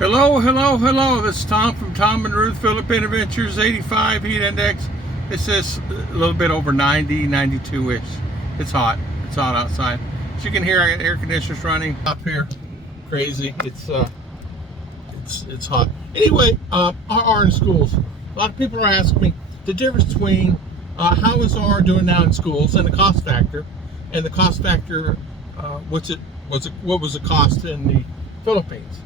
Hello, hello, hello. This is Tom from Tom and Ruth Philippine Adventures. 85 heat index. It says a little bit over 90, 92-ish. It's hot. It's hot outside. As you can hear, I got air conditioners running up here. Crazy. It's hot. Anyway, RR in schools. A lot of people are asking me the difference between how is RR doing now in schools and the cost factor, and the cost factor. What was the cost in the Philippines?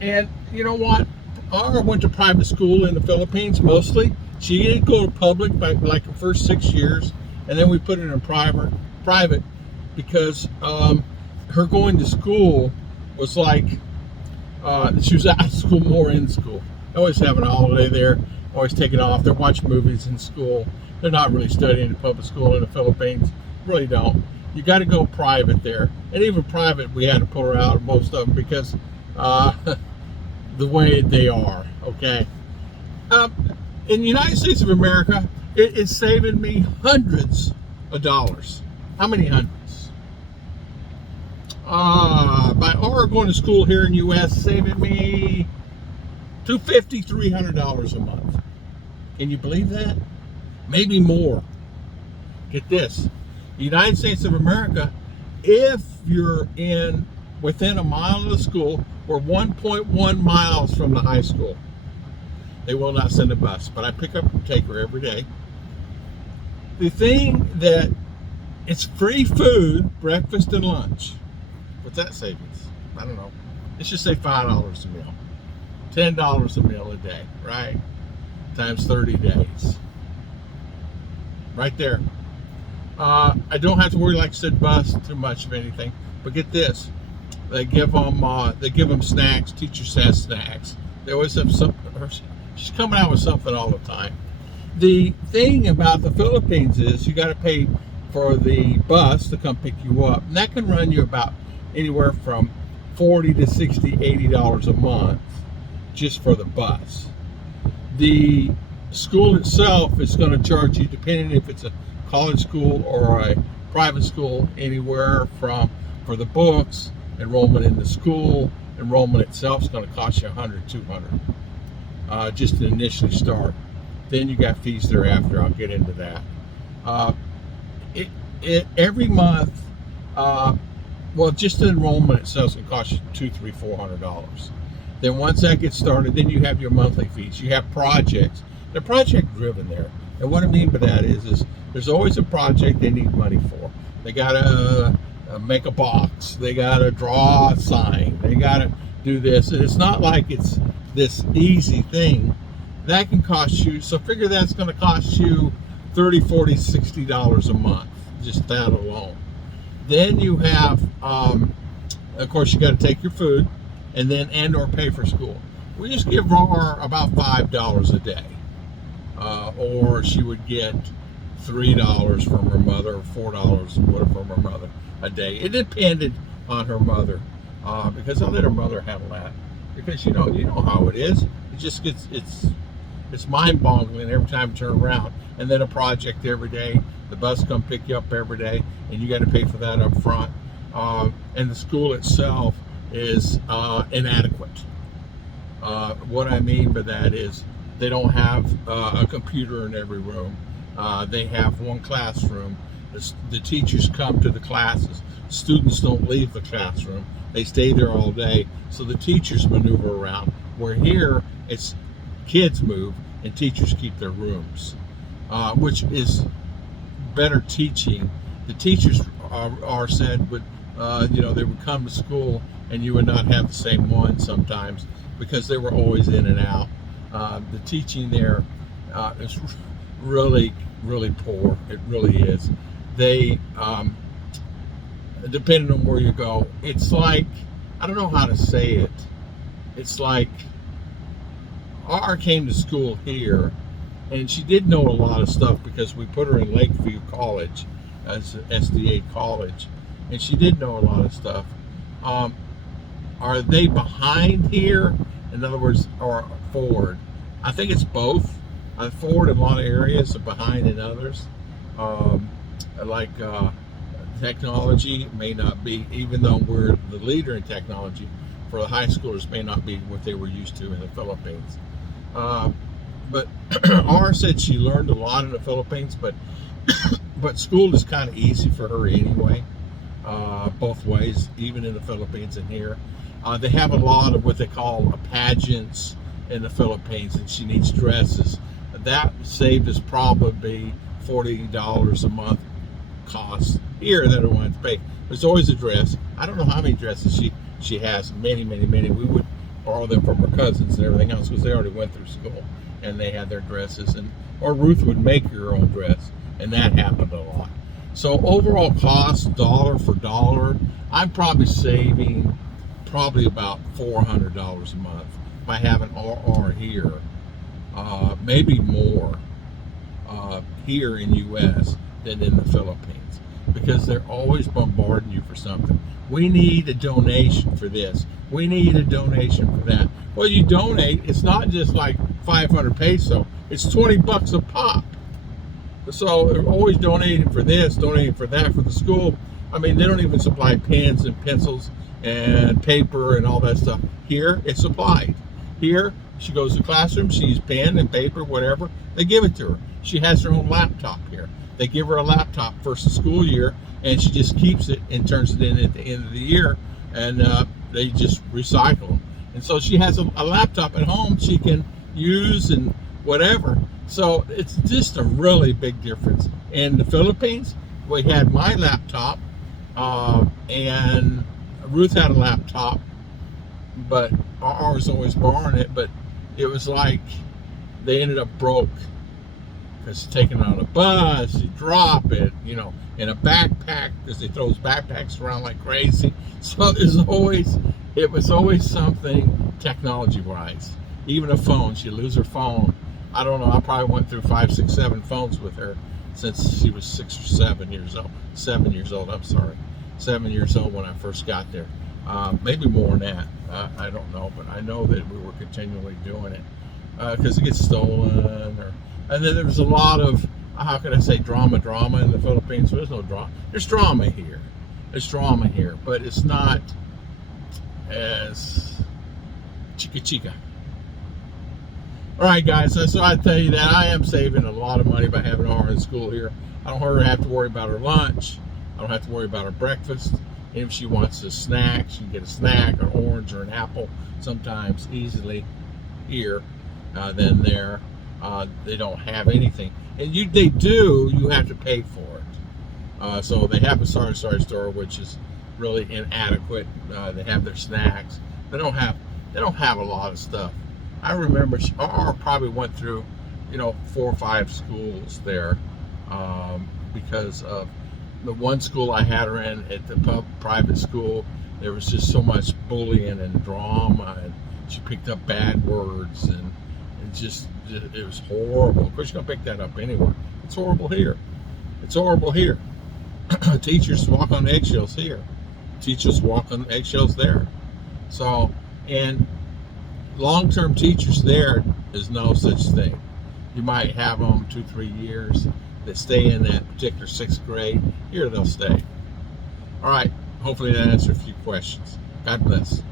And you know what? Ara went to private school in the Philippines mostly. She didn't go to public by like the first 6 years, and then we put her in private because her going to school was like she was out of school more in school. Always having a holiday there, always taking off. They're watching movies in school. They're not really studying in public school in the Philippines. Really don't. You got to go private there, and even private we had to pull her out of most of them because the way they are. Okay. In the United States of America, it is saving me hundreds of dollars. How many hundreds? By Aura going to school here in the U.S., saving me $250, $300 a month. Can you believe that? Maybe more. Get this. The United States of America, if you're within a mile of the school, we're 1.1 miles from the high school. They will not send a bus, but I pick up and take her every day. The thing that it's free food, breakfast and lunch. What's that savings? I don't know. Let's just say $5 a meal. $10 a meal a day, right? Times 30 days. Right there. I don't have to worry, like I said, bus too much of anything. But get this. They give them snacks. Teacher says snacks. They always have something. She's coming out with something all the time. The thing about the Philippines is you got to pay for the bus to come pick you up, and that can run you about anywhere from $40 to $60, $80 a month just for the bus. The school itself is going to charge you, depending if it's a college school or a private school, anywhere from, for the books, enrollment in the school, enrollment itself is going to cost you $100, $200, just to initially start. Then you got fees thereafter. I'll get into that. Every month, well, just the enrollment itself is going to cost you $200, $300, $400. Then once that gets started, then you have your monthly fees. You have projects. They're project driven there. And what I mean by that is there's always a project they need money for. They gotta make a box. They gotta draw a sign. They gotta do this. And it's not like it's this easy thing. That can cost you, so figure that's gonna cost you $30, $40, $60 a month, just that alone. Then you have, of course, you gotta take your food and or pay for school. We just give her about $5 a day. Or she would get $3 from her mother, or $4 from her mother a day. It depended on her mother, because I let her mother handle that. Because you know how it is. It just gets it's mind-boggling every time you turn around. And then a project every day. The bus come pick you up every day, and you got to pay for that up front. And the school itself is inadequate. What I mean by that is they don't have a computer in every room. They have one classroom. The teachers come to the classes. Students don't leave the classroom. They stay there all day. So the teachers maneuver around. Where here, it's kids move and teachers keep their rooms, which is better teaching. The teachers are said would, they would come to school and you would not have the same one sometimes because they were always in and out. The teaching there is really, really poor. It really is. They, depending on where you go, it's like, I don't know how to say it. It's like, R came to school here, and she did know a lot of stuff because we put her in Lakeview College as SDA college, and she did know a lot of stuff. Are they behind here? In other words, or forward? I think it's both. Forward in a lot of areas and behind in others. Technology may not be, even though we're the leader in technology, for the high schoolers may not be what they were used to in the Philippines. But R said she learned a lot in the Philippines, but school is kind of easy for her anyway, both ways, even in the Philippines and here. They have a lot of what they call pageants in the Philippines, and she needs dresses. That saved us probably $40 a month cost here that I wanted to pay. There's always a dress. I don't know how many dresses she has. Many. We would borrow them from her cousins and everything else because they already went through school and they had their dresses. Or Ruth would make her own dress, and that happened a lot. So overall cost, dollar for dollar, I'm probably saving about $400 a month by having RR here, maybe more here in U.S. than in the Philippines, because they're always bombarding you for something. We need a donation for this. We need a donation for that. Well, you donate, it's not just like 500 peso, it's 20 bucks a pop. So they're always donating for this, donating for that, for the school. I mean, they don't even supply pens and pencils and paper and all that stuff. Here, it's supplied. Here, she goes to the classroom, she needs pen and paper, whatever, they give it to her. She has her own laptop here. They give her a laptop first of school year, and she just keeps it and turns it in at the end of the year, and they just recycle them. And so she has a laptop at home she can use and whatever. So it's just a really big difference. In the Philippines, we had my laptop, and Ruth had a laptop, but I was always borrowing it, but it was like they ended up broke because taking it on a bus, you drop it, in a backpack, because they throw those backpacks around like crazy. So it was always something technology-wise. Even a phone, she'd lose her phone. I don't know, I probably went through 5, 6, 7 phones with her since she was 6 or 7 years old. 7 years old, I'm sorry. 7 years old when I first got there. Maybe more than that. I don't know, but I know that we were continually doing it because it gets stolen. And then there was a lot of, how can I say, drama in the Philippines. There's no drama. There's drama here. But it's not as chica. All right, guys, so I tell you that I am saving a lot of money by having her in school here. I don't have to worry about her lunch. I don't have to worry about her breakfast. And if she wants a snack, she can get a snack, an orange or an apple, sometimes easily here than there. They don't have anything. And they do, you have to pay for it. So they have a Sari store, which is really inadequate. They have their snacks. They don't have a lot of stuff. I remember RR probably went through, 4 or 5 schools there because of the one school I had her in at the private school. There was just so much bullying and drama, and she picked up bad words, and it was horrible. Of course, you're gonna pick that up anywhere. It's horrible here. Teachers walk on eggshells here. Teachers walk on eggshells there. So, and long-term teachers there is no such thing. You might have them 2-3 years that stay in that particular 6th grade. Here they'll stay. All right, hopefully that answered a few questions. God bless.